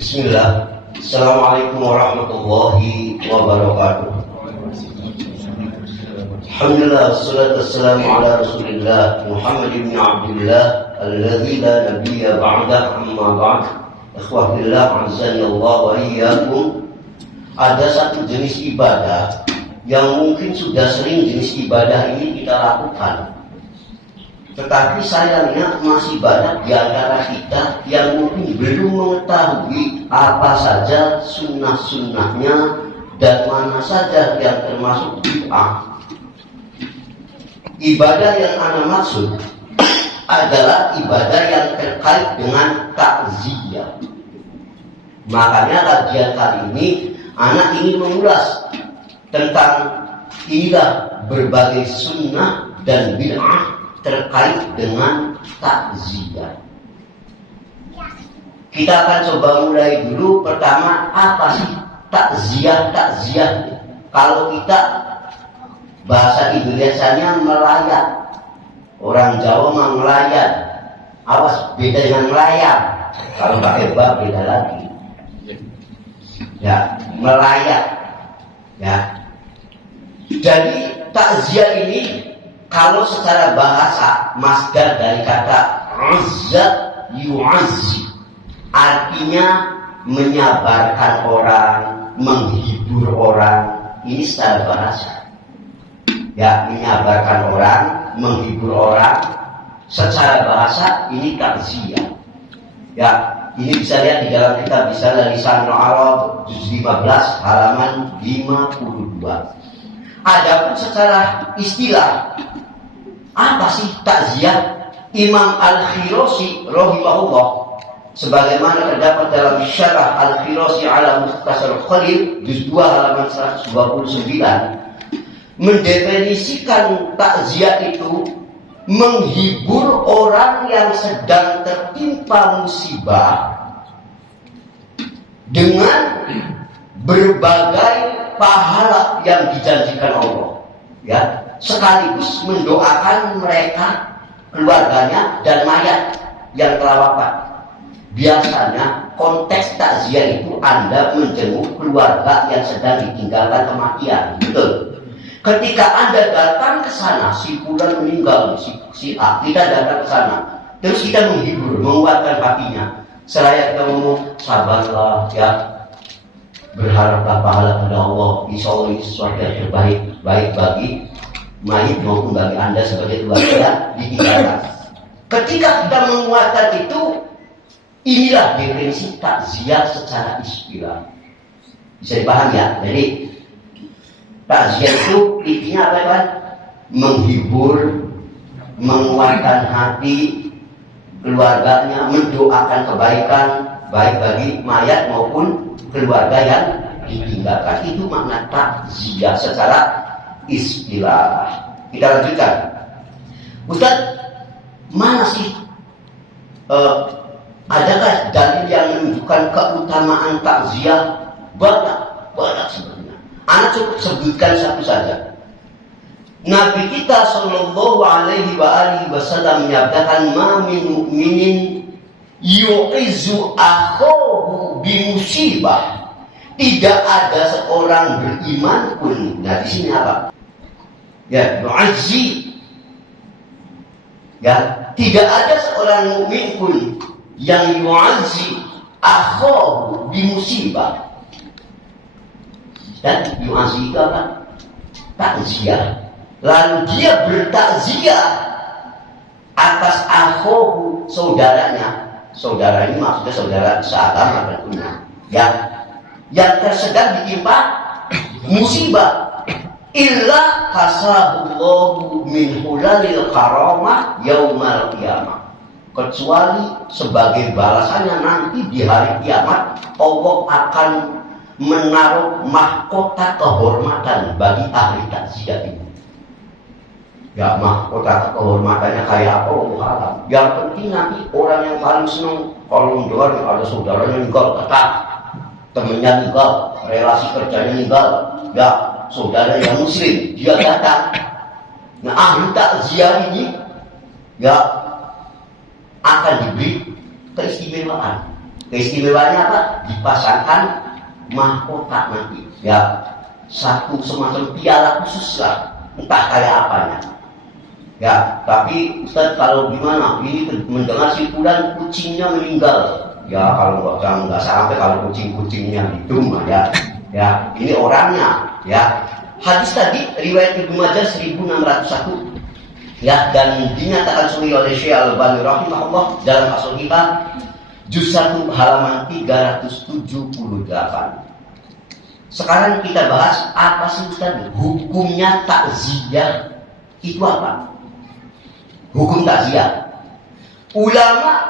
Bismillah. Assalamualaikum warahmatullahi wabarakatuh. Alhamdulillah, wassalatu wassalamu ala rasulillah Muhammad ibn Abdullah alladzi la nabiyya ba'dah, amma ba'd. Ikhwatillah, azza Allah wa iyyakum. Ada satu jenis ibadah yang mungkin sudah sering jenis ibadah ini kita lakukan, tetapi sayangnya masih banyak di antara kita yang mungkin belum mengetahui apa saja sunnah-sunnahnya dan mana saja yang termasuk bid'ah. Ibadah yang ana maksud adalah ibadah yang terkait dengan takziah. Makanya kajian kali ini anak ingin mengulas tentang inilah berbagai sunnah dan bid'ah terkait dengan takziah. Kita akan coba mulai dulu. Pertama, apa sih takziah? Takziah, kalau kita bahasa Indonesianya melayat, orang Jawa mah melayat. Awas, beda dengan melayat. Kalau pakai ba beda lagi. Ya, melayat. Ya. Jadi takziah ini kalau secara bahasa masdar dari kata azza yu'azzi, artinya menyabarkan orang, menghibur orang. Ini secara bahasa. Ya, menyabarkan orang, menghibur orang. Secara bahasa ini takziah. Ya, ini bisa lihat di dalam kitab Lisanul Arab juz 15 halaman 52. Adapun secara istilah, apa sih takziah? Imam Al-Khirasi rahimahullah, sebagaimana terdapat dalam Syarah Al-Khirasi ala Mukhtasar Khalil juz 2 halaman 129, mendefinisikan takziah itu menghibur orang yang sedang tertimpa musibah dengan berbagai pahala yang dijanjikan Allah, ya, sekaligus mendoakan mereka, keluarganya dan mayat yang telah wafat. Biasanya konteks takziah itu Anda menjenguk keluarga yang sedang ditinggalkan kematian, betul. Ketika Anda datang ke sana, si fulan meninggal, si A, kita datang ke sana, terus kita menghibur, menguatkan hatinya. Seraya kita ngomong, sabarlah, ya, berharaplah pahala pada Allah, insya Allah ini sesuatu yang terbaik, baik bagi mayit maupun bagi Anda sebagai keluarga ditinggalkan. Ketika kita menguatkan itu, inilah definisi takziah secara istilah. Bisa dipahami ya? Jadi takziah itu intinya apa kan? Menghibur, menguatkan hati keluarganya, mendoakan kebaikan baik bagi mayat maupun keluarga yang ditinggalkan. Itu makna takziah secara istilah. Kita lanjutkan. Ustaz, mana sih adakah dalil yang menunjukkan keutamaan takziah? Banyak sebenarnya. Anak cukup sebutkan satu saja. Nabi kita sallallahu alaihi wasallam menyabdakan, ma min mu'minin yu'izu akhahu bi musibah. Tidak ada seorang beriman pun. Nah, di sini apa? Ya, yu'azzi. Ya, tidak ada seorang mukmin pun yang yu'azzi akhahu bi musibah. Dan yu'azzi itu apa? Takziah. Lalu dia bertakziah atas akhahu, saudaranya. Saudara ini maksudnya saudara seagama tentunya, ya, yang tersedang ditimpa musibah. Illa kasahullahu min hulalil karamah yaumal qiyamah. Kecuali sebagai balasannya nanti di hari kiamat, Allah akan menaruh mahkota kehormatan bagi ahli takziah ini. Ya, mahkota kehormatannya kayak apa? Allah alam. Yang penting nanti orang yang paling senang kalau mendengar ada saudaranya meninggal, kata temennya meninggal, relasi kerjanya meninggal, ya, saudara yang muslim, dia datang. Nah, ahli takziah ini ya akan diberi keistimewaan. Keistimewaannya apa? Dipasangkan mahkota nanti, ya, satu semacam piala khusus lah, entah kayak apanya. Ya, tapi Ustaz kalau gimana? Ini mendengar si fulan kucingnya meninggal. Ya kalau nggak sampai kalau kucingnya itu mah ya. Ya, ini orangnya. Ya, hadis tadi riwayat Ibnu Majah 1601. Ya, dan dinyatakan sahih oleh Syekh Al-Albani rahimahullah dalam As-Sahihah juz 1 halaman 378. Sekarang kita bahas apa sih Ustaz? Hukumnya takziah itu apa? Hukum takziah. Ulama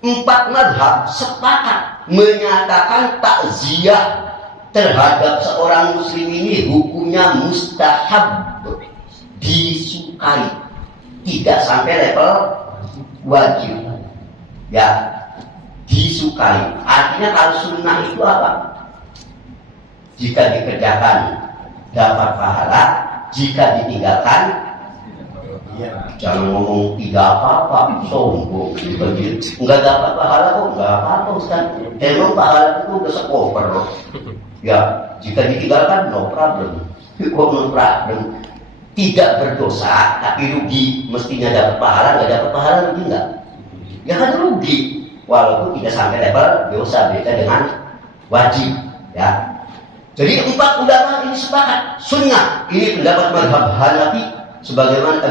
4 mazhab sepakat menyatakan takziah terhadap seorang muslim ini hukumnya mustahab, disukai, tidak sampai level wajib. Ya, disukai. Artinya kalau sunnah itu apa? Jika dikerjakan dapat pahala, jika ditinggalkan jangan ngomong tidak apa-apa, sombong. Enggak dapat pahala kok, enggak apa-apa Ustaz. Emang pahala itu udah sekoper. Ya, jika ditinggalkan no problem. Kok no problem? Tidak berdosa tapi rugi. Mestinya dapat pahala, enggak dapat pahala rugi enggak? Ya kan rugi. Walaupun tidak sampai level dosa, beda dengan wajib. Ya. Jadi 4 ulama ini sepakat sunnah. Ini pendapat mazhab Hanafi sebagaimana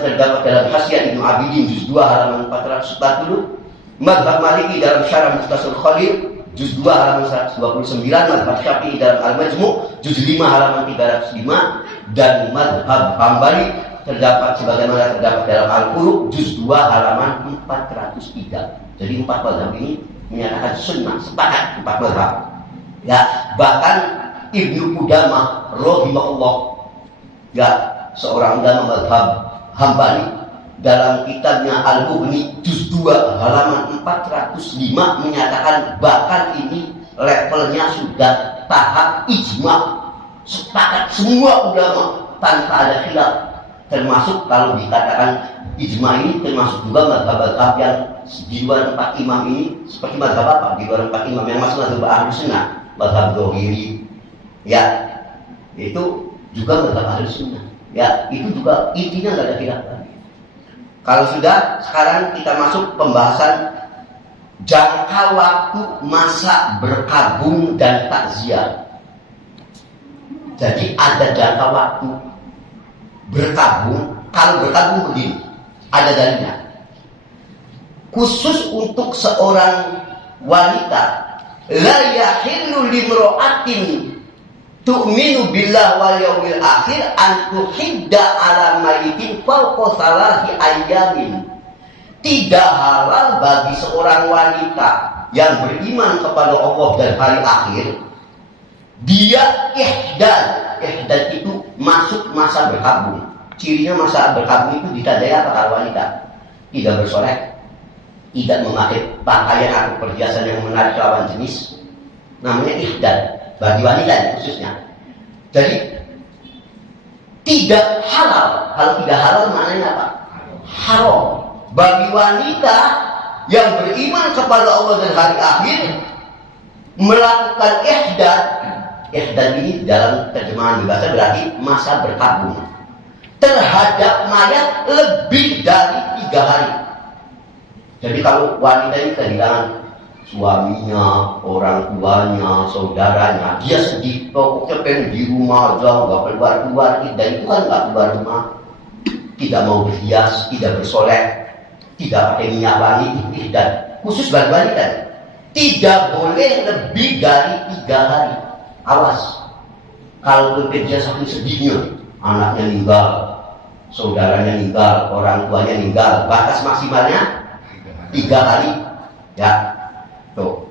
terdapat dalam Hasyiah Ibnu Abidin juz 2 halaman 440, mazhab Maliki dalam Syarah Mukhtasar Khalil juz 2 halaman 129, mazhab Syafi'i dalam Al-Majmu' juz 5 halaman 305, dan mazhab Hambali sebagaimana terdapat dalam Al-Qur'an juz 2 halaman 403. Jadi 4 mazhab ini menyatakan sunnah, sepakat 4 mazhab. Ya, bahkan Ibnu Qudamah rahimahullah, ya, seorang ulama mazhab Hambali, dalam kitabnya Al-Mughni juz 2 halaman 405 menyatakan bahkan ini levelnya sudah tahap ijma, sepakat semua ulama tanpa ada khilaf. Termasuk kalau dikatakan ijma ini termasuk juga mazhab-mazhab yang di luar 4 imam ini, seperti mazhab apa? Di luar 4 imam yang masuk mazhab Ahlus Sunnah, mazhab Zohiri, ya, itu juga mazhab Ahlus Sunnah. Ya, itu juga intinya nggak ada khilaf lagi. Kalau sudah, sekarang kita masuk pembahasan jangka waktu masa berkabung dan takziah. Jadi ada jangka waktu berkabung. Kalau berkabung begini, ada dalilnya. Khusus untuk seorang wanita, la yahillu limra'atin tu'minu billah wal yawmil akhir an tuhidda ala mayitin fawqa salahi ayyamin. Tidak halal bagi seorang wanita yang beriman kepada Allah dan hari akhir, dia ihdad itu masuk masa berkabung. Cirinya masa berkabung itu ditandai apa kalau wanita? Tidak bersolek, tidak memakai pakaian atau perhiasan yang menarik lawan jenis, namanya ihdad bagi wanita khususnya. Jadi tidak halal. Kalau tidak halal maknanya apa? Haram bagi wanita yang beriman kepada Allah dan hari akhir melakukan ihdad. Ihdad ini dalam terjemahan bahasa berarti masa berkabung terhadap mayat lebih dari 3 hari. Jadi kalau wanita ini kehilangan suaminya, orang tuanya, saudaranya, dia sedih, pokoknya pengen di rumah aja, nggak keluar-keluar. Dan itu kan nggak keluar rumah, tidak mau berhias, tidak bersolek, tidak pakai minyak wangi, dan khusus bagi wanita tidak boleh lebih dari 3 hari. Awas, kalau bekerja saking sedihnya, anaknya meninggal, saudaranya meninggal, orang tuanya meninggal, batas maksimalnya 3 hari, ya. Tuh.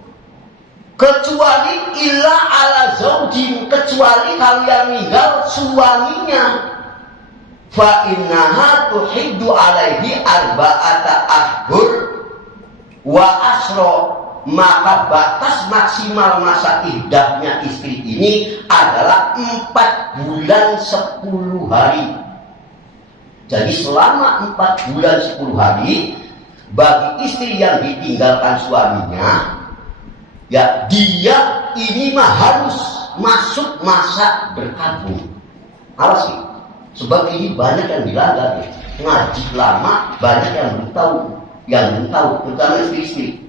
Kecuali illa ala zaujin, kecuali kalau yang meninggal suaminya, fa innaha tuhiddu alaihi arba'ata ashhur wa asra, maka batas maksimal masa iddahnya istri ini adalah 4 bulan 10 hari. Jadi selama 4 bulan 10 hari bagi istri yang ditinggalkan suaminya, ya dia ini mah harus masuk masa berkabung. Awas sih, sebab ini banyak yang dilanggar. Ngaji lama banyak yang belum tahu, terutama istri-istri.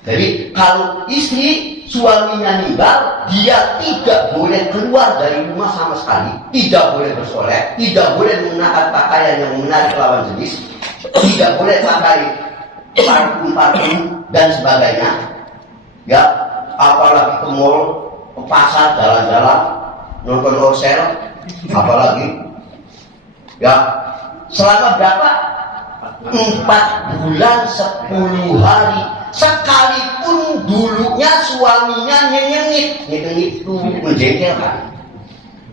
Jadi kalau istri suaminya meninggal, dia tidak boleh keluar dari rumah sama sekali, tidak boleh bersolek, tidak boleh menggunakan pakaian yang menarik lawan jenis, tidak boleh pakai parfum dan sebagainya. Ya, apalagi ke mall, ke pasar, jalan-jalan, nonton konser, apalagi. Ya, selama berapa? 4 bulan 10 hari. Sekalipun dulunya suaminya nyenyengit itu menjengkelkan.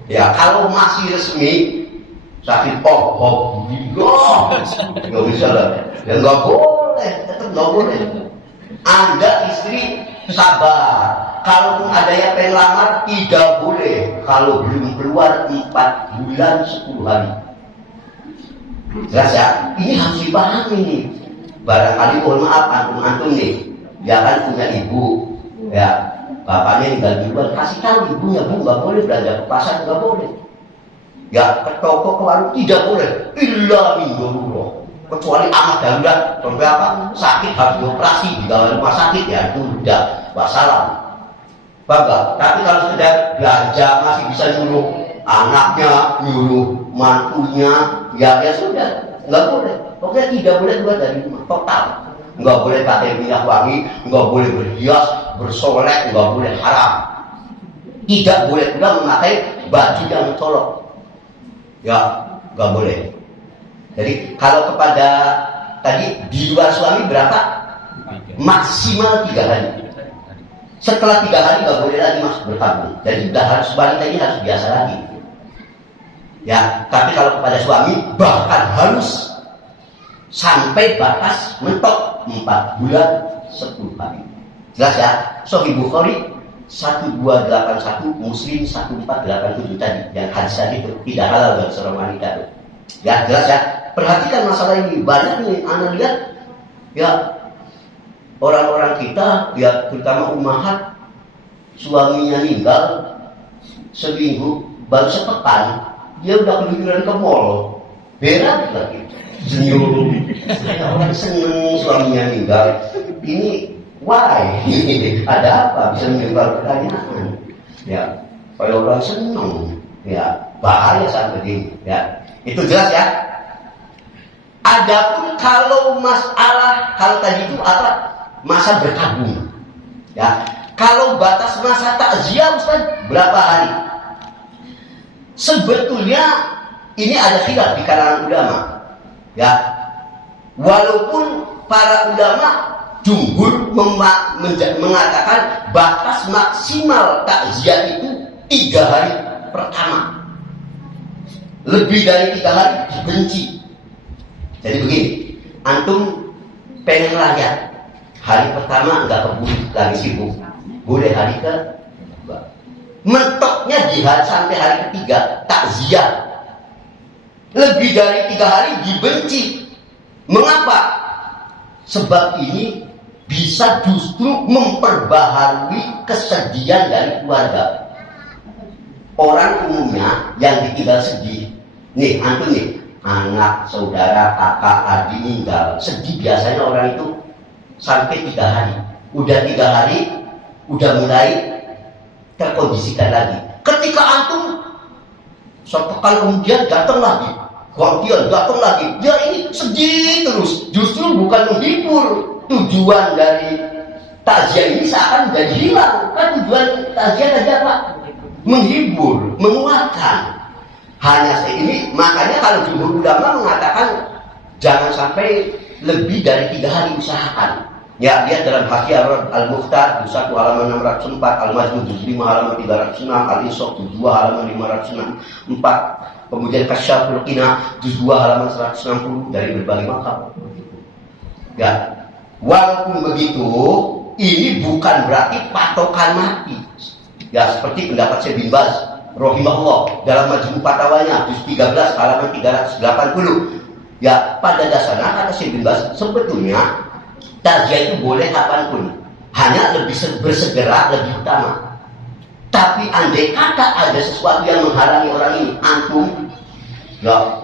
Ya, kalau masih resmi sakit nggak bisa lah. Ya nggak boleh, tetap nggak boleh. Anda istri sabar. Kalaupun ada yang pengen lamar, tidak boleh. Kalau belum keluar 4 bulan 10 hari. Jelas ya? Ini harus dipahami nih. Barangkali mohon maaf antum nih, dia kan punya ibu, ya bapaknya tinggal di luar, kasih tahu ibunya, bu nggak boleh belanja ke pasar, nggak boleh. Ya ke toko, ke warung tidak boleh. Illa min darurah. Kecuali amat darurat, sampai apa? Sakit harus dioperasi di dalam rumah sakit, ya itu udah wassalam. Bapak, tapi kalau sekedar belanja masih bisa nyuruh anaknya, nyuruh mantunya, ya sudah, nggak boleh. Pokoknya tidak boleh keluar dari rumah total. Nggak boleh pakai minyak wangi, nggak boleh berhias, bersolek, nggak boleh haram. Tidak boleh pula memakai baju yang mencolok. Ya, nggak boleh. Jadi kalau kepada tadi di luar suami berapa? Maksimal 3 hari. Setelah 3 hari nggak boleh lagi masuk berkabung. Jadi udah harus wanita ini harus biasa lagi. Ya, tapi kalau kepada suami bahkan harus sampai batas mentok 4 bulan 10 hari. Jelas ya? Sahih Bukhari 1281, Muslim 1487 tadi. Yang hadis tadi itu tidak halal bagi seorang wanita itu. Ya, jelas ya? Perhatikan masalah ini. Banyak nih Anda lihat ya orang-orang kita, ya terutama ummahat, suaminya meninggal seminggu, baru sepekan dia udah keluyuran ke mall, berat lagi. Senyum, orang seneng suaminya meninggal. Ini why? Ada apa? Bisa menimbulkan pertanyaan. Ya, kalau orang seneng, ya bahaya saat begini. Ya, itu jelas ya. Adapun kalau masalah kalau tadi itu apa? Masa berkabung. Ya, kalau batas masa takziah Ustaz berapa hari? Sebetulnya ini ada khilaf di kalangan ulama. Ya, walaupun para ulama jumhur mengatakan batas maksimal takziah itu 3 hari pertama. Lebih dari 3 hari dibenci. Jadi begini, antum pengen raya, hari pertama enggak keburu lagi sibuk, boleh hari ke mentoknya jihad sampai hari ketiga takziah. Lebih dari 3 hari dibenci. Mengapa? Sebab ini bisa justru memperbaharui kesedihan dari keluarga. Orang umumnya yang ditinggal sedih, nih antum nih, anak, saudara, kakak, adik meninggal, sedih biasanya orang itu sampai 3 hari. Udah 3 hari, udah mulai terkondisikan lagi. Ketika antum sepekan kemudian datang lagi, kemudian datang lagi, ya ini sedih terus. Justru bukan menghibur. Tujuan dari takziah ini seakan jadi hilang. Kan tujuan takziah tadi apa? Menghibur, menguatkan. Hanya ini, makanya kalau jumhur ulama mengatakan jangan sampai lebih dari 3 hari usahakan. Ya, lihat dalam Hasyiah Al-Mukhtar 1 halaman 604, Al-Majmu' juz 5 halaman 306, Al-Insaf juz 2 halaman 504, kemudian Kasyaful Qina juz 2 halaman 160 dari berbagai makam. Ya, walaupun begitu, ini bukan berarti patokan mati. Ya, seperti pendapat Syekh bin Baz rahimahullah dalam Majmu' Fatwanya juz 13 halaman 380. Ya, pada dasarnya kata Syekh bin Baz, sebetulnya takziah itu boleh kapanpun, hanya lebih bersegera lebih utama. Tapi andai kata ada sesuatu yang menghalangi orang ini, antum ya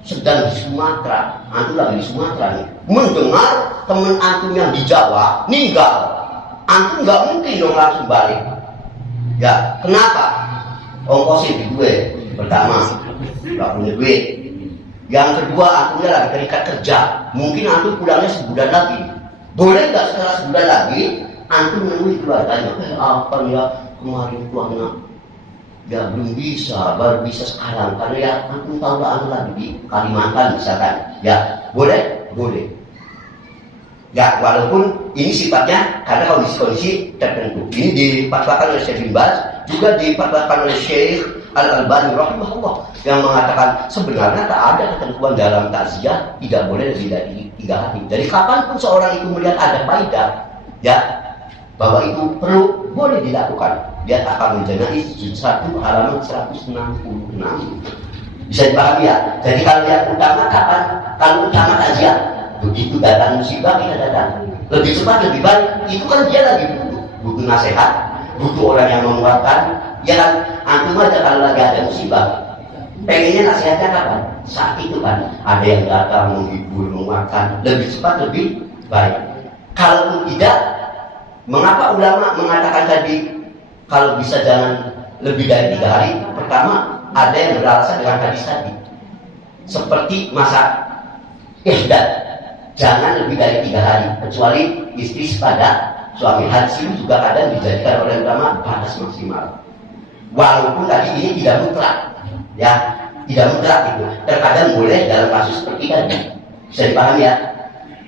sedang di Sumatera, antum lagi di Sumatera nih, mendengar teman antum yang di Jawa meninggal, antum nggak mungkin dong langsung balik. Ya, kenapa? Ongkosin di gue, pertama nggak punya duit. Yang kedua, antumnya lagi terikat kerja, mungkin antum pulangnya sebulan lagi. Boleh nggak setelah sebulan lagi antum menemui keluarganya? Apa ya kemarin tuh anak ya belum bisa, baru bisa sekarang karena ya antum tahu lah antum lagi di Kalimantan misalkan. Ya boleh, boleh. Ya walaupun ini sifatnya karena kondisi-kondisi tertentu. Ini dipatwakan oleh Syekh bin Baz, juga dipatwakan oleh Syekh Al-Albani rahimahullah yang mengatakan sebenarnya tak ada ketentuan dalam takziah tidak boleh lebih dari 3 hari. Jadi kapanpun seorang itu melihat ada faedah ya bahwa itu perlu, boleh dilakukan. Dia akan menjenai juz 1 halaman 166. Bisa dipahami ya? Jadi kalau yang utama kapan? Kalau utama takziah, begitu datang musibah kita datang. Lebih cepat lebih baik. Itu kan dia lagi butuh nasihat, butuh orang yang menguatkan. Ya kan, antum aja kalau lagi ada musibah, pengennya nasihatnya kapan? Saat itu kan, ada yang datang menghibur, menguatkan, lebih cepat lebih baik. Kalau tidak, mengapa ulama mengatakan tadi kalau bisa jangan lebih dari 3 hari? Pertama, ada yang beralasan dengan hadis tadi, seperti masa ihdad, jangan lebih dari 3 hari, kecuali istri sepada suami. Hadis ini juga kadang dijadikan oleh ulama batas maksimal. Walaupun tadi ini tidak mutlak, ya tidak mutlak itu. Terkadang boleh dalam kasus seperti tadi. Bisa dipahami ya?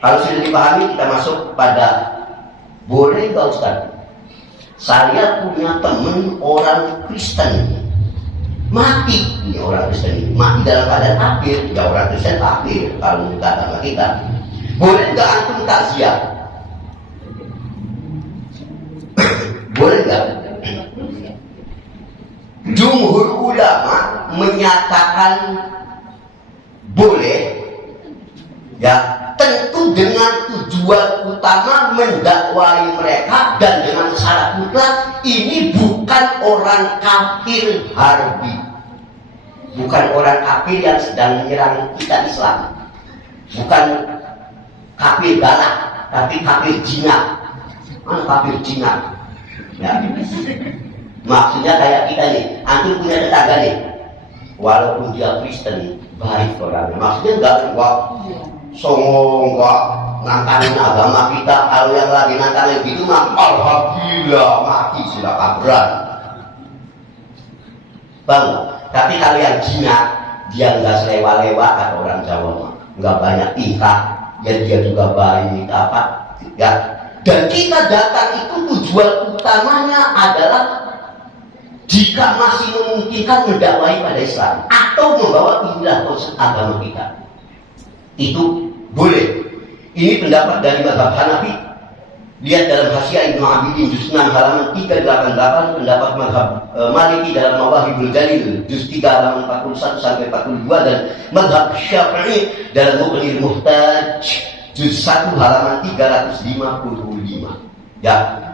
Kalau sudah dipahami, kita masuk pada boleh nggak Ustaz? Saya punya teman orang Kristen mati, ini orang Kristen ini mati dalam keadaan kafir. Ya orang Kristen kafir kalau kita agama kita. Boleh nggak antum takziah? Boleh nggak? Jumhur ulama menyatakan boleh, ya tentu dengan tujuan utama mendakwai mereka dan dengan syarat mutlak ini bukan orang kafir harbi, bukan orang kafir yang sedang menyerang kita Islam, bukan kafir galak, tapi kafir jinak. Mana kafir jinak? Ya. Maksudnya kayak kita nih, antum punya tetangga nih, walaupun dia Kristen, baik orangnya. Maksudnya enggak songong, enggak nantangin agama kita. Kalau yang lagi nantangin gitu mah, alhamdulillah mati sudah kabaran. Bang, tapi kalau yang jinak, dia enggak selewa-lewa kata orang Jawa mah, enggak banyak tingkah, ya dia juga baik apa, ya. Dan kita datang itu tujuan utamanya adalah jika masih memungkinkan mendakwai pada Islam atau membawa inilah konsep agama kita, itu boleh. Ini pendapat dari mazhab Hanafi. Lihat dalam Hasyiah Ibnu Abidin juz 6 halaman 388, pendapat mazhab Maliki dalam Mawahibul Jalil juz 3 halaman 41 sampai 42, dan mazhab Syafi'i dalam Mughnil Muhtaj juz 1 halaman 355. Ya.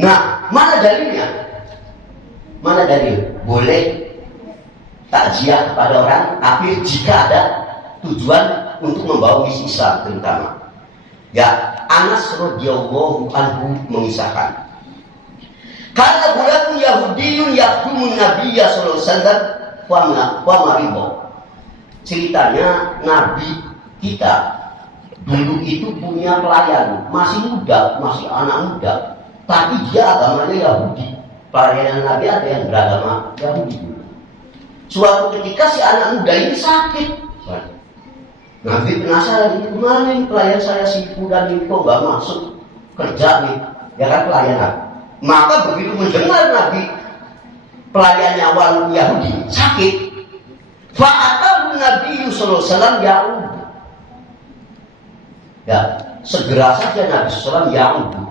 Nah, mana dalilnya? Mana dalil boleh takziah kepada orang kafir jika ada tujuan untuk membawa misi Islam terutama? Ya, Anas radhiyallahu anhu mengisahkan, karena bulan Yahudiyun yakdumun Nabiyya sallallahu alaihi wasallam ceritanya Nabi kita dulu itu punya pelayan, masih muda, masih anak muda, tapi dia agamanya Yahudi. Pelayanan Nabi ada yang beragama Yahudi dulu. Suatu ketika si anak muda ini sakit. Nabi penasaran, gimana nih pelayan saya si fulan ini kok nggak masuk kerja nih, ya kan pelayanan. Maka begitu mendengar Nabi pelayannya wali Yahudi sakit, fa'atahu Nabi sallallahu alaihi wasallam Yahudi. Ya, segera saja Nabi sallallahu Yahudi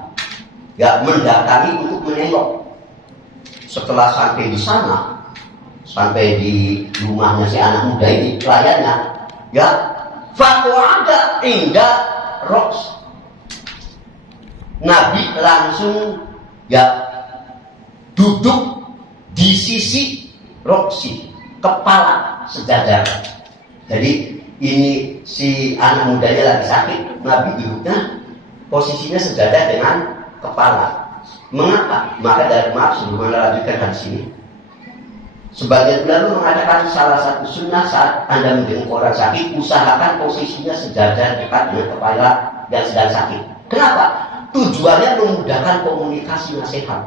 ya mendatangi untuk menengok. Setelah sampai di sana, sampai di rumahnya si anak muda ini, pelayannya, Ya, faqa'ada inda roks. Nabi langsung ya duduk di sisi roksi, kepala sejajar. Jadi ini si anak mudanya lagi sakit, Nabi duduknya posisinya sejajar dengan kepala. Mengapa? Maka dari maaf sebelum melanjutkan hadis ini, sebagian ulama mengatakan salah satu sunnah saat Anda menjenguk orang sakit, usahakan posisinya sejajar dekat dengan kepala yang sedang sakit. Kenapa? Tujuannya memudahkan komunikasi nasihat.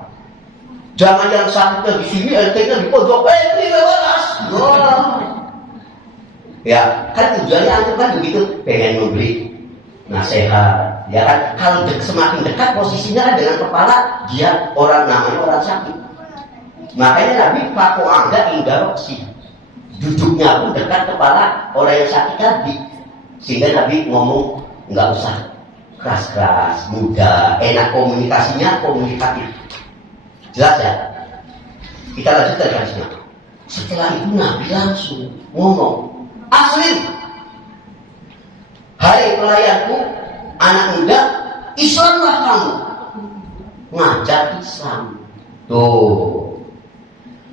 Jangan yang sakitnya di sini, LT-nya di pojok, ini balas. Ya, kan tujuannya itu kan begitu, pengen memberi nasihat. Ya kan, kalau semakin dekat posisinya dengan kepala, dia namanya orang sakit. Makanya Nabi paku angga indaroksi, duduknya pun dekat kepala orang yang sakit tadi, sehingga Nabi ngomong nggak usah keras-keras, mudah, enak komunikasinya, komunikatif. Jelas ya? Kita lanjutkan hadisnya. Setelah itu Nabi langsung ngomong, Aslim, hai pelayanku, anak muda, Islamlah kamu. Ngajak Islam. Tuh.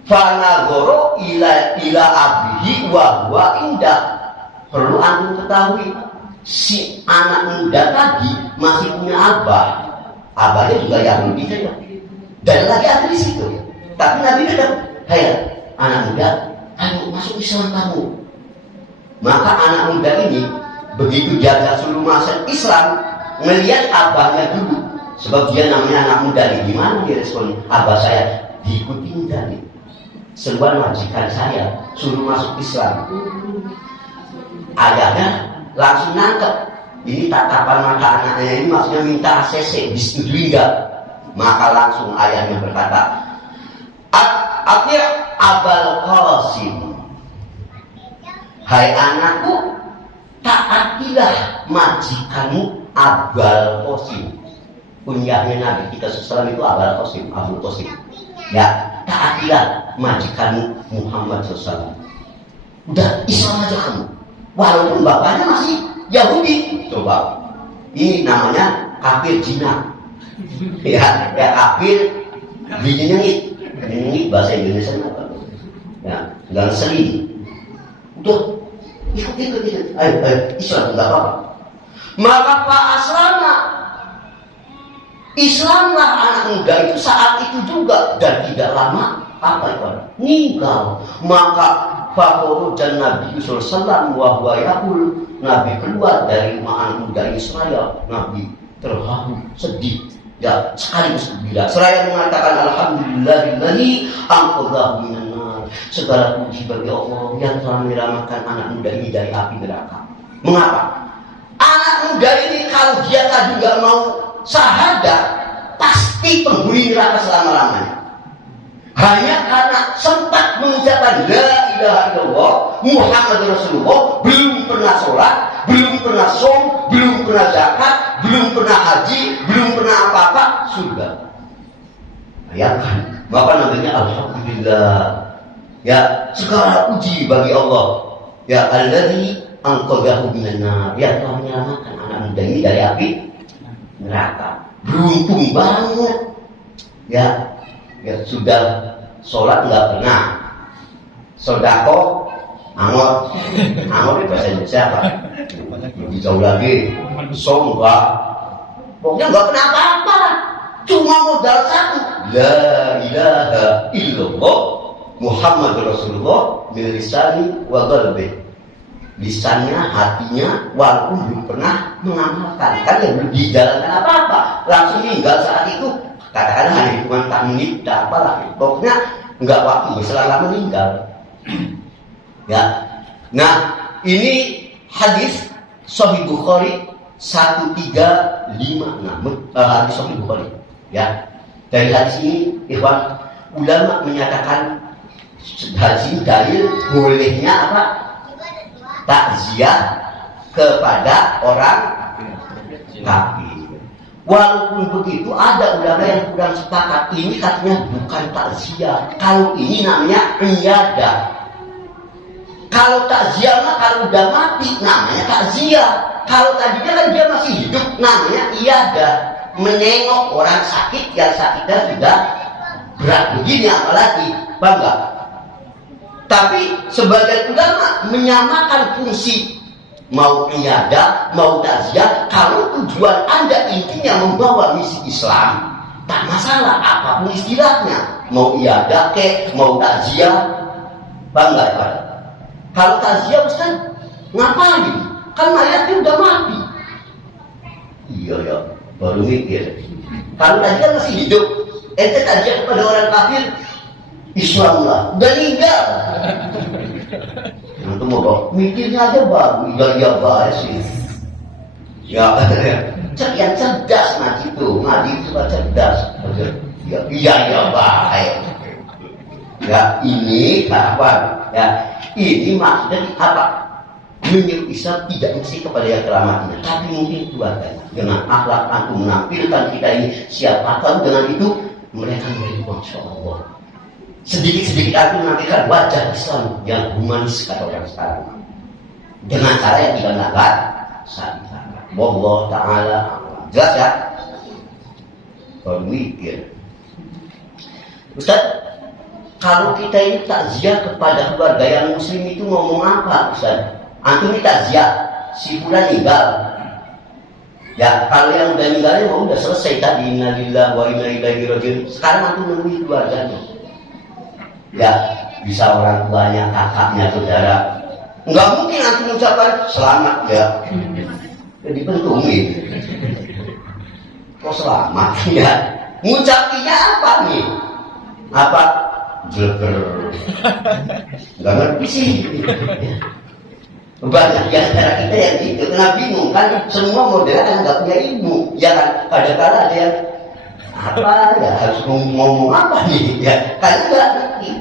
Fanagoro ila abihi wa huwa indah. Perlu antum ketahui, si anak muda tadi masih punya abah. Abahnya juga Yahudi saja. Dan lagi ada di situ. Tapi Nabi bilang, hai anak muda, ayo masuk Islam kamu. Maka anak muda ini begitu dia suruh masuk Islam, ngelihat abahnya dulu. Sebab dia namanya anak muda nih. Gimana dia respon? Abah saya diikuti tadi. Sebuah majikan saya suruh masuk Islam. Ayahnya langsung nangkep. Ini tatapan mata anaknya ini maksudnya minta ACC, disetujui enggak? Maka langsung ayahnya berkata, Atir Abal Qasim, hai anakku, taatilah majikanmu Abal Qasim. Kunyahnya Nabi kita SAW itu Abal Qasim, Abul Qasim. Ya, taatilah majikanmu Muhammad SAW. Udah Islam aja kamu, walaupun bapaknya masih Yahudi. Coba, ini namanya kafir Cina. Ya kafir bininya nyengit bahasa Indonesia apa? Ya, nggak selin. Udah ikut. Ayo, Islam nggak apa-apa. Maka Pak Aslama, Islamlah anak muda itu saat itu juga, dan tidak lama apa itu? Meninggal. Maka Fakhrul dan Nabi SAW wa yaqul, Nabi keluar dari rumah anak muda Israel. Nabi terharu, sedih. Ya, sekaligus gembira. Seraya mengatakan alhamdulillahillazi anqadhahu minan nar. Segala puji bagi Allah yang telah menyelamatkan anak muda ini dari api neraka. Mengapa? Anak muda ini kalau dia tadi nggak mau syahadat, pasti penghuni neraka selama-lamanya. Hanya karena sempat mengucapkan la ilaha illallah Muhammadur Rasulullah, belum pernah sholat, belum pernah som, belum pernah zakat, belum pernah haji, belum pernah apa-apa, sudah. Bayangkan, maka namanya alhamdulillah. Ya, segala puji bagi Allah. Ya, alladzi anqadhahu minan nar, yang telah menyelamatkan anak muda ini dari api neraka. Beruntung banget. Ya, sudah sholat nggak pernah, sodako anggot itu bahasa Indonesia apa? Lebih jauh lagi, som enggak, pokoknya nggak pernah apa-apa, cuma modal satu, la ilaha illallah Muhammadur Rasulullah bil lisani wa qalbi. Lisannya, hatinya, walaupun belum pernah mengamalkan, kan ya belum dijalankan apa-apa, langsung tinggal saat itu. Katakanlah hanya hitungan tak menit, tak apalah. Pokoknya enggak waktu, selama meninggal. Ya. Nah, ini hadis Sahih Bukhari 1356. Hadis Sahih Bukhari. Ya. Dari hadis ini, ikhwan, ulama menyatakan hadis ini dalil bolehnya apa? Takziah kepada orang kafir. Walaupun begitu, ada ulama yang kurang sepakat. Ini katanya bukan takziah. Kalau ini namanya iyadah. Kalau takziah mah kalau udah mati namanya takziah. Kalau tadinya kan dia masih hidup namanya iyadah. Menengok orang sakit yang sakitnya sudah berat begini apalagi, paham nggak? Tapi sebagian ulama menyamakan fungsi mau iyadah, mau takziah. Kalau tujuan Anda intinya membawa misi Islam, tak masalah apapun istilahnya. Mau iyadah kek, mau takziah, paham nggak Pak? Kalau takziah Ustaz, ngapain? Kan mayatnya udah mati. Iya ya, baru mikir. Kalau takziah masih hidup, ente takziah kepada orang kafir, Islam lah, udah meninggal. Itu mau mikirnya aja baru, iya baik sih. Ya, yang cerdas ngaji itu cerdas. Iya baik. Ya ini apa? Ya ini maksudnya apa? Menyuruh Islam tidak mesti kepada yang keramatnya, tapi mungkin keluarganya. Dengan akhlak aku menampilkan kita ini siapa tahu dengan itu mereka menjadi Masya Allah. Sedikit-sedikit aku menampilkan wajah Islam yang humanis kata orang sekarang. Dengan cara yang tidak melanggar syariat. Wallahu ta'ala jelas ya? Kalau mikir Ustaz, kalau kita ini takziah kepada keluarga yang muslim itu ngomong apa Ustaz? Antum ini takziah, si fulan meninggal. Ya, kalau yang udah meninggalnya mau udah selesai tadi, innalillahi wa inna ilaihi raji'un. Sekarang antum menemui keluarganya. Ya, bisa orang tuanya, kakaknya, saudara. Enggak mungkin antum mengucapkan selamat ya. Jadi pentungin. Kok selamat ya? Ngucapinya apa nih? Apa? Jeger. Enggak ngerti sih. Banyak di antara kita yang gitu, kena bingung kan, semua modern nggak punya ilmu, ya kan? Kadang-kadang ada yang apa ya harus ngomong apa nih, ya karena nggak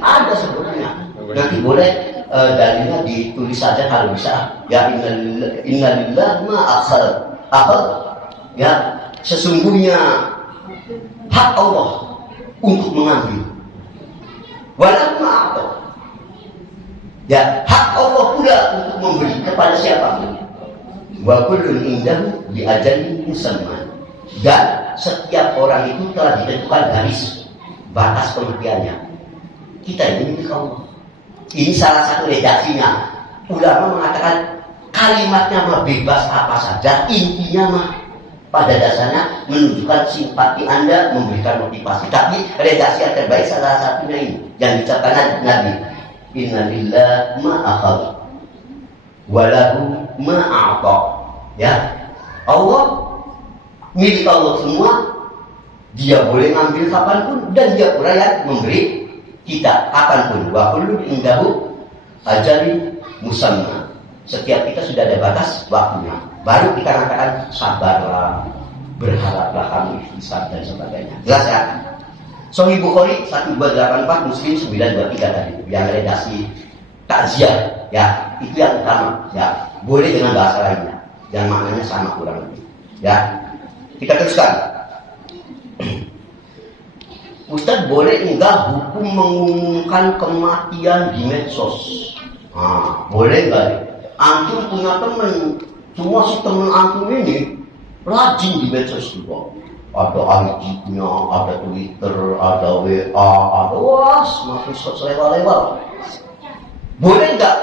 ada sebenarnya. Nanti boleh dalilnya ditulis saja kalau bisa. Ya innalillah ma akhal, ya sesungguhnya hak Allah untuk mengambil, walau ma'atau. Ya, hak Allah pula untuk memberi kepada siapapun. Wa kullun indahu bi ajalin musamman. Dan setiap orang itu telah ditentukan garis batas kematiannya. Kita ini milik Allah. Ini salah satu redaksinya. Ulama mengatakan kalimatnya mah bebas apa saja, intinya mah pada dasarnya menunjukkan simpati Anda, memberikan motivasi. Tapi redaksi yang terbaik salah satunya ini yang diucapkan Nabi. Innalillah ma'akhal walahu ma'a'ta. Ya, Allah milik Allah semua. Dia boleh ngambil kapanpun dan dia pula yang memberi kita kapanpun. Wa kullu indahu ajalin musamma. Setiap kita sudah ada batas waktunya. Baru kita katakan sabarlah, berharaplah kamu ikhlas dan sebagainya. Jelas ya? Sahih Bukhari 1284, Muslim 923 tadi yang redaksi takziah, ya itu yang utama, ya boleh dengan bahasa lainnya yang maknanya sama kurang lebih, ya kita teruskan. Ustaz, boleh enggak hukum mengumumkan kematian di medsos? Boleh enggak? Antum punya teman, semua si teman antum ini rajin di medsos juga. Ada IG-nya, ada Twitter, ada WA, ada masih selewat-lewat. Boleh nggak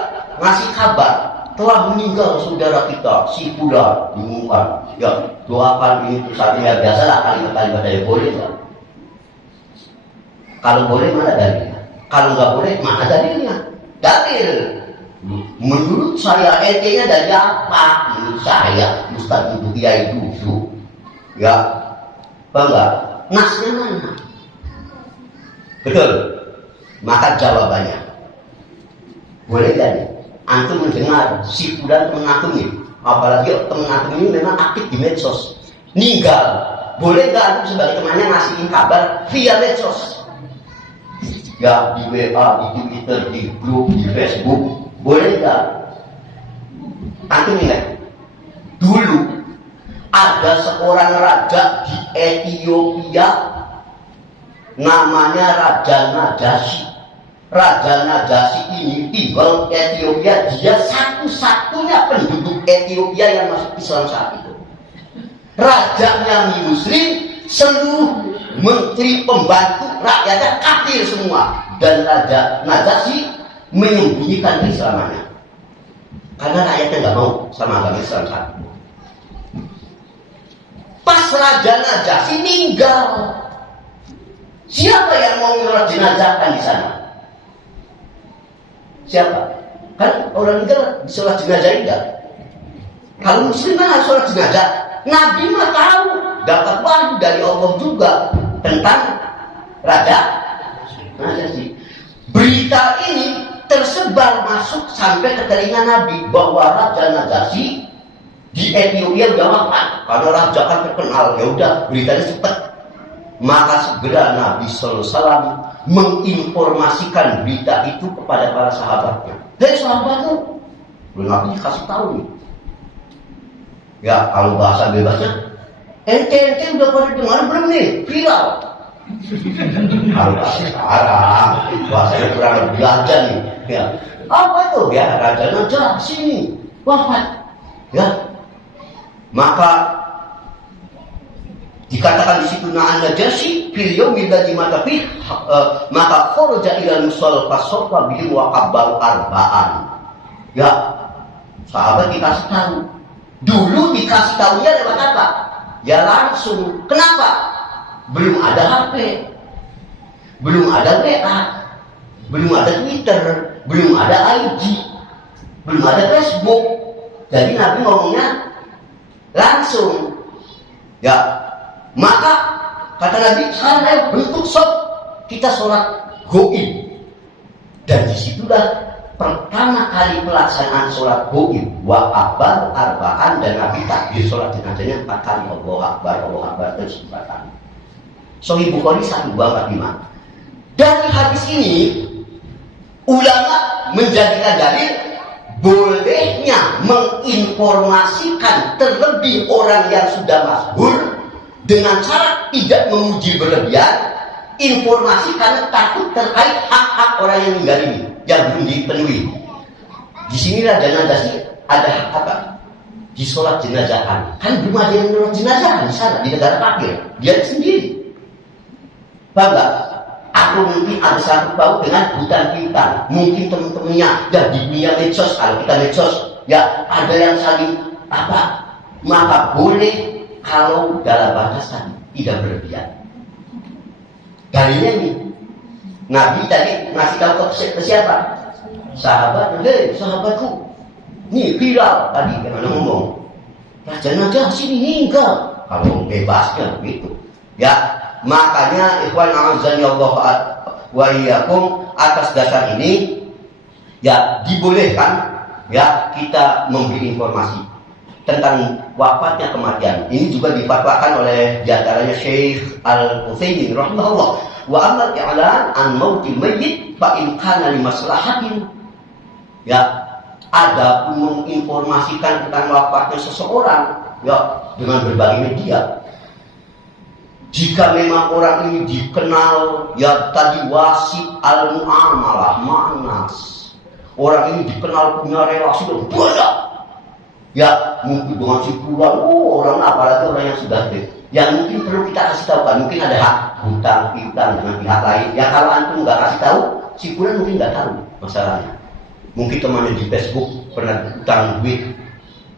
ngasih kabar telah meninggal saudara kita si fulan, diumumkan, ya doakan ini pusatnya, biasalah kalimat-kalimat dari boleh nggak? Kalau boleh mana dalilnya? Kalau nggak boleh mana dalilnya? Dalil. Menurut saya ente-nya dari apa? Menurut saya Ustaz Duduk Kiai Duduk, ya. Bangga, nasnya mana? Betul. Maka jawabannya boleh jadi antum mendengar si fulan teman antum ini, apalagi teman antum ini memang aktif di medsos, meninggal. Boleh nggak antum sebagai temannya ngasihin kabar via medsos? Ya di WA, di Twitter, di grup, di Facebook. Boleh nggak? Antum ingat dulu ada seorang raja di Ethiopia namanya Raja Najasyi. Raja Najasyi ini tinggal Ethiopia, dia satu-satunya penduduk Ethiopia yang masuk Islam saat itu. Rajanya Muslim, seluruh menteri pembantu rakyatnya kafir semua, dan Raja Najasyi menyembunyikan Islamannya karena rakyatnya nggak mau sama agama Islam saat itu. Pas Raja Najasyi meninggal, siapa yang mau sholat jenazah di sana? Siapa? Kan orang meninggal sholat jenazah enggak. Kalau Muslim harus sholat jenazah. Nabi mah tahu, dapat wahyu dari Allah juga tentang Raja Najasyi. Berita ini tersebar masuk sampai ke telinga Nabi bahwa Raja Najasyi di Ethiopia udah wafat. Karena raja kan terkenal, ya udah beritanya cepat. Maka segera Nabi Sallallahu Alaihi Wasallam menginformasikan berita itu kepada para sahabatnya. Hei sahabatku, belum Nabi dikasih tahu nih. Ya kalau bahasa bebasnya, ente udah pada dengar belum nih? Viral. Kalau bahasa sekarang, bahasanya kurang lebih aja nih. Ya. Apa itu? Ya Raja Najasyi nih wafat. Ya. Maka dikatakan di situ Na'an Najasyi fil yaumil ladzi mata fih, maka kharaja ila musalla fasafa bihi wa qabbal arba'an. Ya, sahabat dikasih tahu. Dulu dikasih tahunya lewat apa? Ya langsung. Kenapa? Belum ada HP, belum ada WA, belum ada Twitter, belum ada IG, belum ada Facebook. Jadi Nabi ngomongnya langsung. Ya. Maka kata Nabi, sekarang ayo bentuk sop, kita sholat goib. Dan disitulah pertama kali pelaksanaan sholat goib. Wa akbar arba'an, dan Nabi takbir sholat jenazahnya 4 kali. Allah akbar terus 4 kali. Sahih Bukhari 1245. Dari hadis ini ulama menjadikan dalil bolehnya menginformasikan terlebih orang yang sudah masyhur dengan cara tidak memuji berlebihan informasi, karena takut terkait hak-hak orang yang meninggal ini yang belum dipenuhi. Di sini Raja Najasyi ada hak apa? Di sholat jenazahan. Kan belum ada yang sholat jenazahan di sana, di negara kafir. Dia sendiri. Paham gak? Aku mungkin ada satu bau dengan hutan piutang. Mungkin teman-temannya ya di dunia medsos, kalau kita medsos ya ada yang saling apa? Maka boleh kalau dalam batasan tidak berlebihan. Dalilnya ini, Nabi tadi ngasih tahu ke siapa? Sahabat. Hei sahabatku, nih viral tadi yang mana ngomong Raja Najasyi meninggal. Kalau bebasnya begitu. Ya, makanya ikhwan a'azzani Allah wa iyyakum, atas dasar ini ya dibolehkan ya kita memberi informasi tentang wafatnya, kematian. Ini juga difatwakan oleh diantaranya Syekh Al-Utsaimin rahimahullah. Wa amma i'lan an mautil mayyit fa in kana li maslahatin. Ya, ada menginformasikan tentang wafatnya seseorang ya dengan berbagai media. Jika memang orang ini dikenal ya tadi wasit al-muamalah, manas. Orang ini dikenal punya relasi dan banyak. Ya mungkin dengan si puluhan, orang apalagi orang yang sudah dead, yang mungkin perlu kita kasih tahu kan, mungkin ada hak hutang piutang dengan pihak lain. Ya kalau antum nggak kasih tahu, si puluhan mungkin nggak tahu masalahnya. Mungkin temannya di Facebook pernah hutang duit,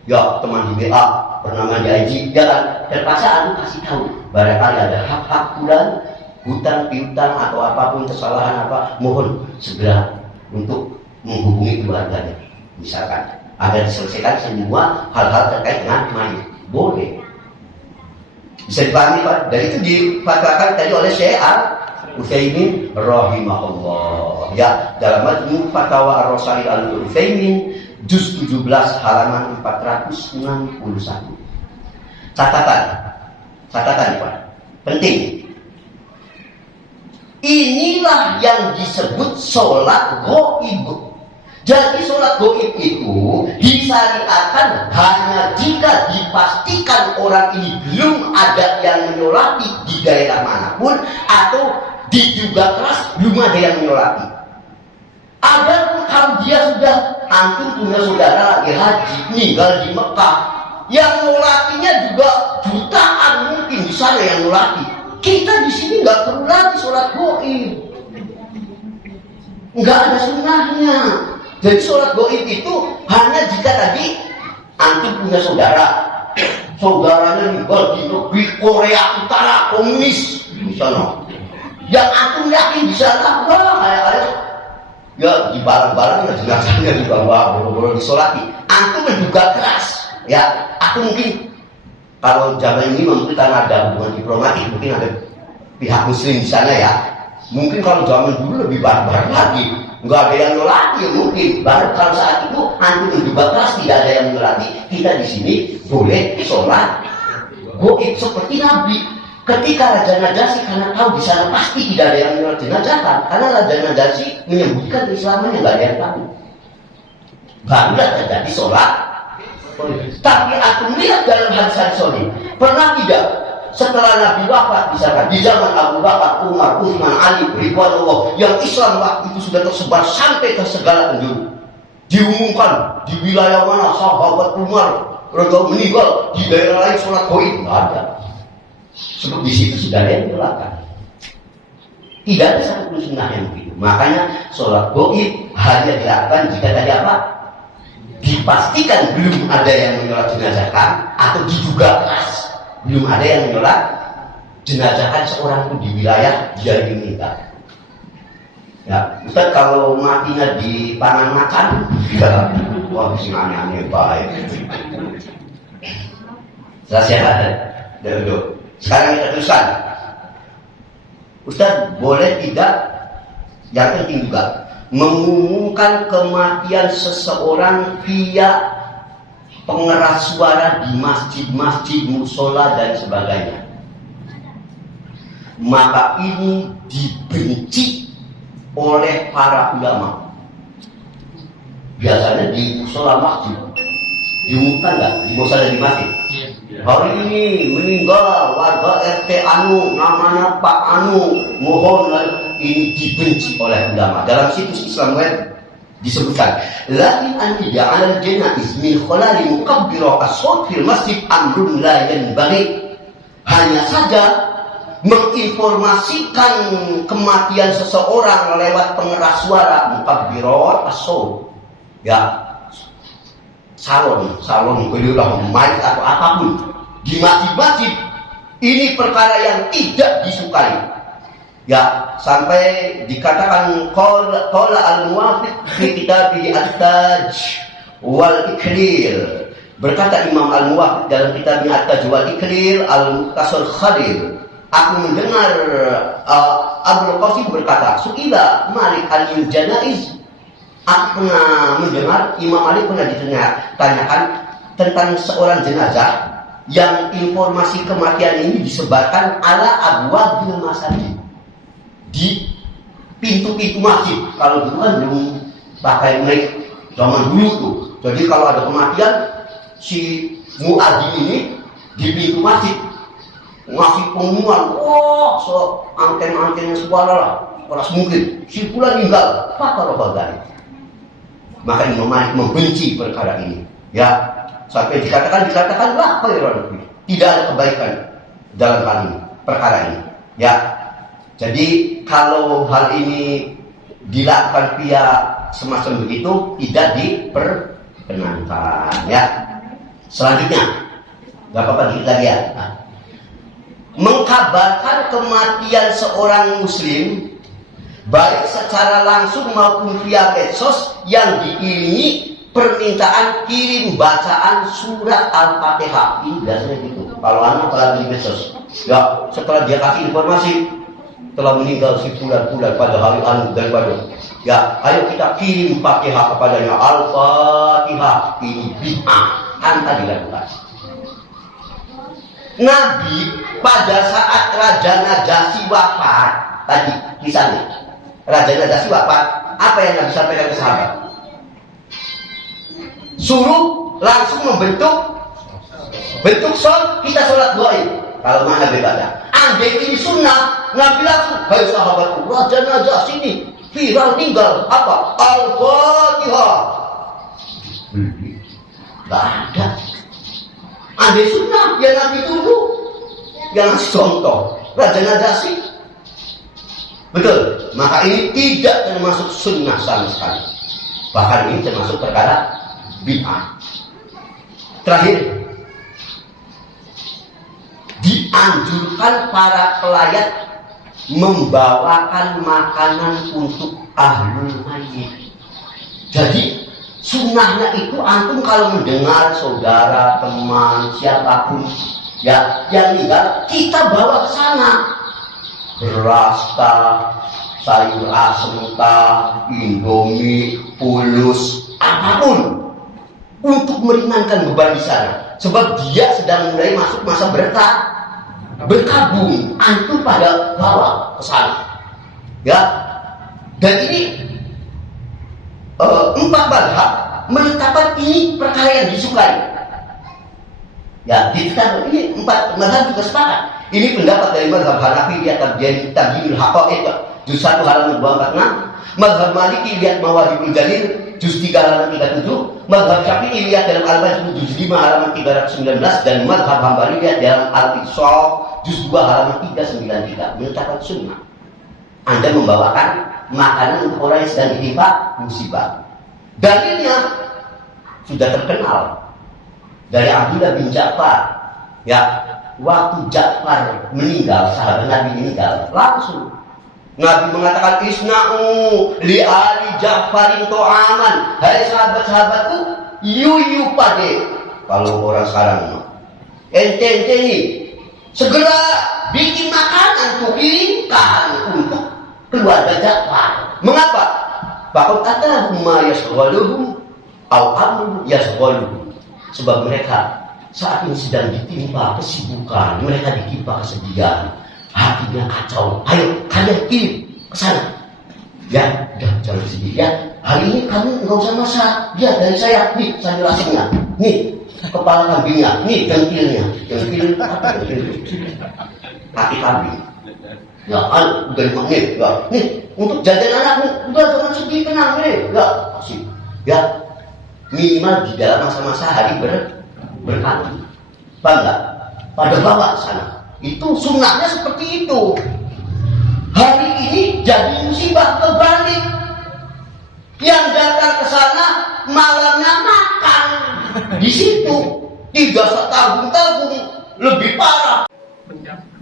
ya teman di WA pernah di IG, ya kan, terpaksa antum kasih tahu. Barangkali ada hak-hak puluhan, hutang piutang atau apapun kesalahan apa, mohon segera untuk menghubungi keluarganya, misalkan, agar diselesaikan semua hal-hal terkait dengan mayit. Boleh. Bisa dipahami Pak. Dan itu difatwakan tadi oleh Syekh Al-Utsaimin rahimahullah. Ya, dalam Majmu' Fatawa Ar-Rasail Al-Utsaimin juz 17 halaman 461. Catatan Pak. Penting. Inilah yang disebut sholat ghaib. Jadi sholat ghaib itu disyariatkan hanya jika dipastikan orang ini belum ada yang menyolati di daerah manapun, atau diduga keras belum ada yang menyolati. Ada kalau dia sudah antum punya saudara lagi haji meninggal di Mekah, yang nolatinya juga jutaan mungkin di sana yang nolati. Kita di sini nggak perlu lagi sholat goib, nggak ada sunnahnya. Jadi sholat goib itu hanya jika tadi antum punya saudaranya meninggal di negeri Korea Utara komunis misalnya, yang antum yakin di sana, wah kayak ya di barang-barang jenazahnya dibawa boro-boro disolati, antum menduga keras ya. Aku mungkin kalau zaman ini mungkin karena ada hubungan diplomatik, mungkin ada pihak muslim di sana ya, mungkin kalau zaman dulu lebih barbar lagi, nggak ada yang nolati ya mungkin. Baru kalau saat itu antum menduga keras tidak ada yang nolati, kita di sini boleh sholat goib seperti Nabi. Ketika Raja Najasyi, karena tahu di sana pasti tidak ada yang menolak jenazah, karena Raja Najasyi menyebutkan keislamannya, nggak ada yang tahu. Barulah terjadi sholat. Tapi aku lihat dalam hadis Sahih, pernah tidak setelah Nabi wafat, misalkan di zaman Abu Bakar, Umar, Utsman, Ali, Ridwanullah, yang Islam waktu itu sudah tersebar sampai ke segala penjuru, diumumkan di wilayah mana sahabat Umar meninggal, di daerah lain sholat goib, nggak ada. Sebab di situ sudah ada yang menolakkan. Tidak ada satu sunnah yang begitu. Makanya sholat goib hanya dilakukan jika tadi apa? Dipastikan belum ada yang menyolat jenazahkan, atau diduga keras belum ada yang menyolat jenazahkan seorang pun di wilayah dia meninggal. Ya, Ustaz kalau matinya di pangan macan, ya, wah sih aneh-aneh baik. Selesai dulu. Sekarang kita teruskan. Ustaz boleh tidak, yang penting juga, mengumumkan kematian seseorang via pengeras suara di masjid-masjid, musola dan sebagainya. Maka ini dibenci oleh para ulama. Biasanya di musola masjid diumumkan nggak? Di musola di masjid. Hari ini meninggal warga RT Anu, namanya Pak Anu, mohon. Ini dibenci oleh ulama. Dalam situs Islam web disebutkan, lakin anida ala janaiz min khalali mukabbirah as-sawt fil masjid amrun la yanbaghi. Hanya saja menginformasikan kematian seseorang lewat pengeras suara, mukabbirah as-sawt, ya, salon beliau mic atau apapun di masjid-masjid, ini perkara yang tidak disukai. Ya, sampai dikatakan qala al-Muwafiq fi kitabih at-Taj wal Iklil. Berkata Imam al-Muwafiq dalam kitabnya at-Taj wal Iklil al-Mukhtasar Khalil, aku mendengar Abdul Qasim berkata, su'ila Malik anil janaiz. Aku pernah mendengar Imam Malik pernah ditanyakan tentang seorang jenazah yang informasi kematian ini disebarkan ala abwabil masjid, di pintu-pintu masjid. Kalau dulu kan belum pakai mic zaman dulu tuh. Jadi kalau ada kematian, si muadzin ini di pintu masjid ngasih pengumuman, wah, so anten-antennya suara lah, keras mungkin. Si pula meninggal, fakar-fakar. Maka Imam Malik membenci perkara ini. Ya, sampai dikatakan lah khairan, tidak ada kebaikan dalam hal ini, perkara ini. Ya. Jadi kalau hal ini dilakukan via semacam begitu tidak diperkenankan, ya. Selanjutnya, nggak apa-apa dikit lagi ya. Nah, mengkabarkan kematian seorang muslim baik secara langsung maupun via medsos yang diiringi permintaan kirim bacaan surat Al-Fatihah. Ini biasanya gitu. Kalau anak apalagi di medsos, ya setelah dia kasih informasi telah meninggal si bulan-bulan pada hari anu dan pada, ya ayo kita kirim Fatihah kepadanya, Al-Fatihah. Ini bid'ah, tanpa dilakukan. Nabi pada saat Raja Najasyi wafat, tadi kisahnya Raja Najasyi wafat, apa yang Nabi sampaikan ke sahabat? Suruh langsung membentuk kita sholat goib. Kalau mana bebasnya, andai ini sunnah, Nabi langsung, hai sahabatku, Raja Najasyi ini viral tinggal apa? Al-Fatihah. Gak ada. Ada sunnah yang Nabi dulu, yang contoh Raja Najasyi. Betul. Maka ini tidak termasuk sunnah sama sekali. Bahkan ini termasuk perkara bid'ah. Terakhir, dianjurkan para pelayat membawakan makanan untuk ahlul mayyit. Jadi sunnahnya itu antum kalau mendengar saudara, teman, siapapun ya yang meninggal, kita bawa ke sana beras kah, sayur asem kah, indomie, pulus, apapun untuk meringankan beban di sana. Sebab dia sedang mulai masuk masa berkabung, antum pada bawa ke sana. Ya, dan ini 4 mazhab menetapkan ini perkara yang disukai. Ya, ditetapkan ini 4 mazhab juga sepakat. Ini pendapat dari mazhab Hanafi lihat Tabjinul Haqaiq juz 1 halaman 246, mazhab Maliki lihat Mawahibul Jalil juz 3 halaman 37, mazhab Syafi'i lihat dalam Al-Majmu' juz 5 halaman 319, dan mazhab Hambali lihat dalam Al-Iqsaf juz 2 halaman 393 menetapkan sunnah Anda membawakan makanan untuk orang yang sedang ditimpa musibah. Dalilnya sudah terkenal dari Abdullah bin Ja'far. Ya, waktu Ja'far meninggal, sahabat Nabi meninggal, langsung Nabi mengatakan isna'u li ali Ja'farin to'aman. Hai sahabat-sahabatku, yuyu pade. Kalau orang sekarang ente nih segera bikin makanan untuk kirimkan untuk keluarga Ja'far. Mengapa? Bahkan kata ma yasghaluhum au amru yasghaluhum. Sebab mereka saat ini sedang ditimpa kesibukan, mereka ditimpa kesedihan, hatinya kacau. Ayo kalian kirim ke sana. Ya, udah jangan sedih ya. Hari ini kamu nggak usah masak. Lihat dari saya, nih sayur asinnya, nih kepala kambingnya, nih dengkilnya. Dengkil apa? Kaki kambing. Ya, udah nih, ya, nih untuk jajan anakmu, udah jangan sedih, tenang nih, ya kasih. Ya, minimal di dalam masa-masa hari berkati. Paham nggak? Pada bawa sana. Itu sunnahnya seperti itu. Hari ini jadi musibah kebalik. Yang datang ke sana malamnya makan di situ, 3 tabung-tabung, lebih parah.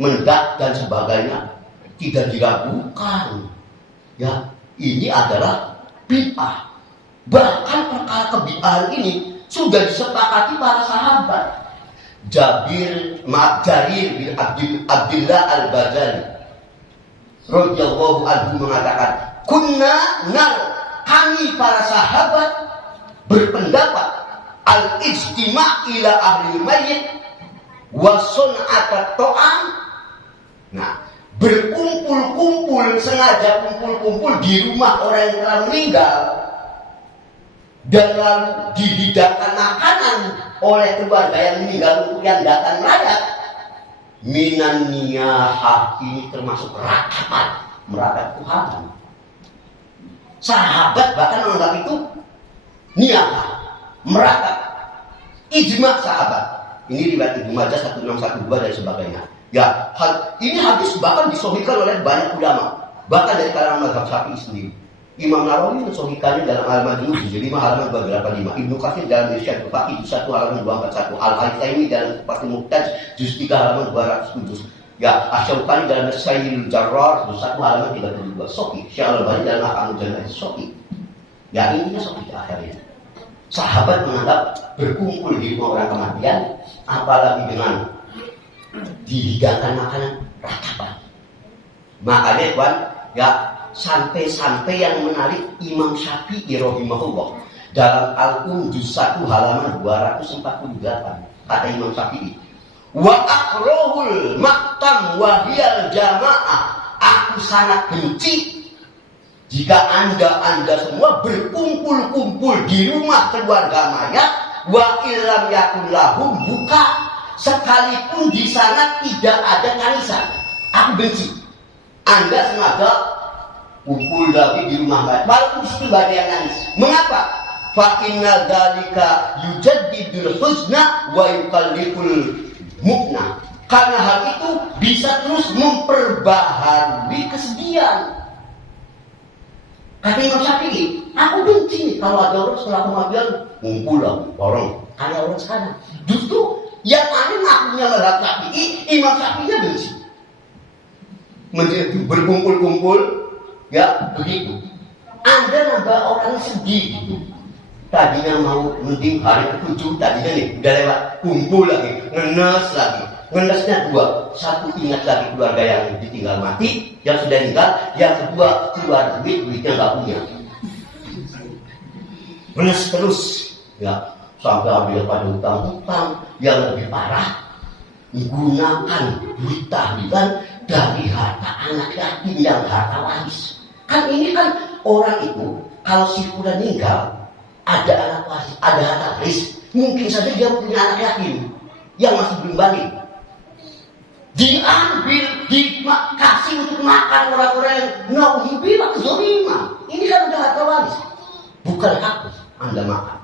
Mendak dan sebagainya tidak diragukan. Ya, ini adalah bid'ah. Bahkan perkara kebid'ahan ini sudah disepakati para sahabat. Jarir bin Abdullah Al-Bajali radhiyallahu anhu mengatakan, kami para sahabat berpendapat al-ijtima' ila ahli mayyit wa sun'atat ta'am. Nah, berkumpul-kumpul, sengaja kumpul-kumpul di rumah orang yang telah meninggal dan lalu dihidangkan makanan oleh keluarga yang meninggal untuk yang datang merayat. Minan niyahah, ini termasuk rakaman, meratap Tuhan. Sahabat bahkan menganggap itu niyahah, meratap. Ijma' sahabat. Ini riwayat Ibnu Majah 1612 dan sebagainya. Ya, ini hadis bahkan disahihkan oleh banyak ulama, bahkan dari kalangan mazhab Syafi'i sendiri. Imam Nawawi mensahihkannya dalam Al-Majmu' juz 5 halaman 285, Ibnu Katsir dalam Irsyadul Faqih juz 1 halaman 241, Al-Haythami dalam Fathul Muhtaj juz 3 halaman 207. Ya, Asy-Syaukani dalam Sayyidul Jarrar juz 1 halaman 32. Sahih. Syekh Al-Albani dalam Ahkamul Janaiz sahih. Ya, ini sahih akhirnya. Sahabat menganggap berkumpul di rumah orang kematian, apalagi dengan dihidangkan makanan ratapan. Makanya Tuan, ya, sampai-sampai yang menarik Imam Syafi'i rahimahullah dalam Al-Juz 1 halaman 248, kata Imam Syafi'i, wa akrahul maktam wa hiyal jamaah, aku sangat benci jika anda semua berkumpul-kumpul di rumah keluarga mayat, wa illam yakun lahum buka, sekalipun di sana tidak ada tangisan. Aku benci. Anda sengaja kumpul lagi di rumah nggak, walaupun di situ ada yang nangis. Mengapa? Fa inna dzalika yujaddidul huzna wa yuqallibul mu'na. Karena hal itu bisa terus memperbaharui kesedihan. Kata Imam Syafi'i, aku benci nih kalau ada orang setelah kematian ngumpul lagi orang kayak orang sekarang. Justru yang aneh ngakunya mazhab Syafi'i, Imam Syafi'inya benci. Menjadi berkumpul-kumpul, ya begitu. Anda nambah orang sedih gitu. Tadinya mau mending hari ke-7, tadinya nih udah lewat, kumpul lagi, ngenes lagi. Ngenesnya dua, satu ingat lagi keluarga yang ditinggal mati, yang sudah meninggal, yang kedua keluar duitnya nggak punya. Ngenes terus, ya sampai ambil pada hutang-hutang. Yang lebih parah, menggunakan duit tahlilan dari harta anak yatim yang harta waris. Kan ini kan orang itu kalau si fulan meninggal, ada anak waris, ada harta waris, mungkin saja dia punya anak yatim yang masih belum balik. Diambil, dikasih untuk makan orang-orang yang nauzubillah kezaliman. Ini kan udah harta waris, bukan hak Anda makan.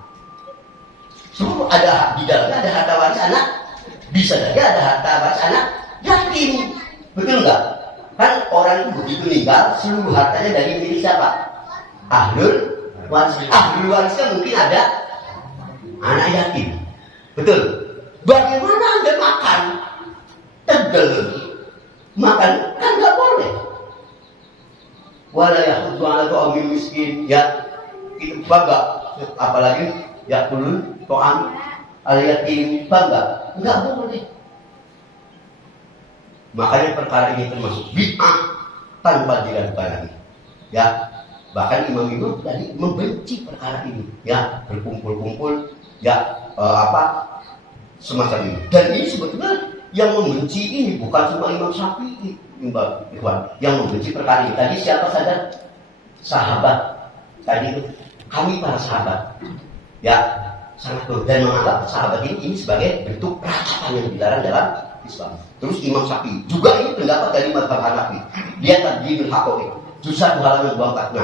Semua ada hak di dalamnya, ada harta waris anak, bisa saja ada harta waris anak yatim, betul nggak? Kan orang itu begitu meninggal, seluruh hartanya dari milik siapa? Ahlul waris. Ahlul warisnya mungkin ada anak yatim, betul? Bagaimana Anda makan? Tegel makan kan nggak boleh. Wala yahuddu ala ta'amil miskin, ya itu bangga, apalagi ya kulul to'am al yatim, bangga, nggak boleh. Makanya perkara ini termasuk bid'ah tanpa diragukan lagi. Ya, bahkan imam-imam tadi membenci perkara ini, ya berkumpul-kumpul, ya semacam ini. Dan ini sebetulnya yang membenci ini bukan cuma Imam Syafi'i, yang membenci perkara ini. Tadi siapa saja? Sahabat. Tadi itu kami para sahabat, ya sangat dan menganggap sahabat ini sebagai bentuk percakapan yang dilarang dalam Islam. Terus Imam Syafi'i juga ini pendapat dari mazhab Hanafi. Dia Tadjidul Haqaiq, juz 1 halaman 246.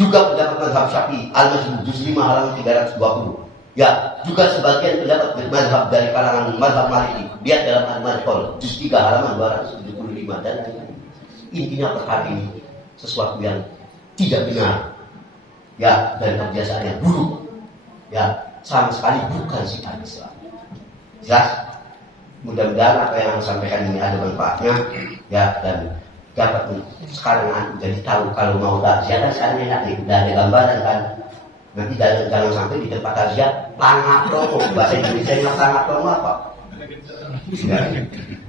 Juga pendapat mazhab Syafi'i Al-Majmu' juz 5 halaman 320. Ya, juga sebagian pendapat mazhab dari kalangan mazhab Maliki. Lihat dalam Al-Madkhal juz 3 halaman 275 dan lain-lain. Intinya perkara ini sesuatu yang tidak benar. Ya, dan kebiasaan yang buruk. Ya, sama sekali bukan sifat Islam. Jelas? Mudah-mudahan apa yang saya sampaikan ini ada manfaatnya, ya, dan dapat sekarang jadi tahu kalau mau takziah sekarang enak nih, udah ada gambaran kan. Nanti jangan sampai di tempat takziah langap promo, bahasa Indonesia nya langap promo apa?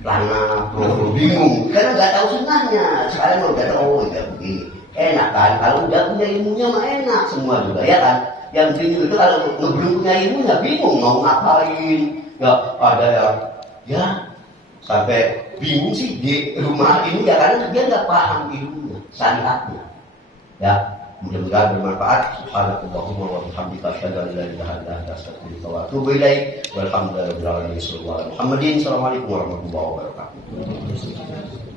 Langap promo, bingung karena nggak tahu sunnahnya. Sekarang udah tahu, ya begini enak kan, kalau udah punya ilmunya mah enak semua juga, ya kan. Yang bingung itu kalau belum punya ilmunya bingung mau ngapain, ya ada ya sampai bingung sih di rumah ini ya karena dia nggak paham ilmunya, syariatnya. Ya, mudah-mudahan bermanfaat. Subhanallahumma wa bihamdika asyhadu an la ilaha illa anta astaghfiruka wa atubu ilaik. Walhamdulillahirabbil alamin. Assalamualaikum warahmatullahi wabarakatuh.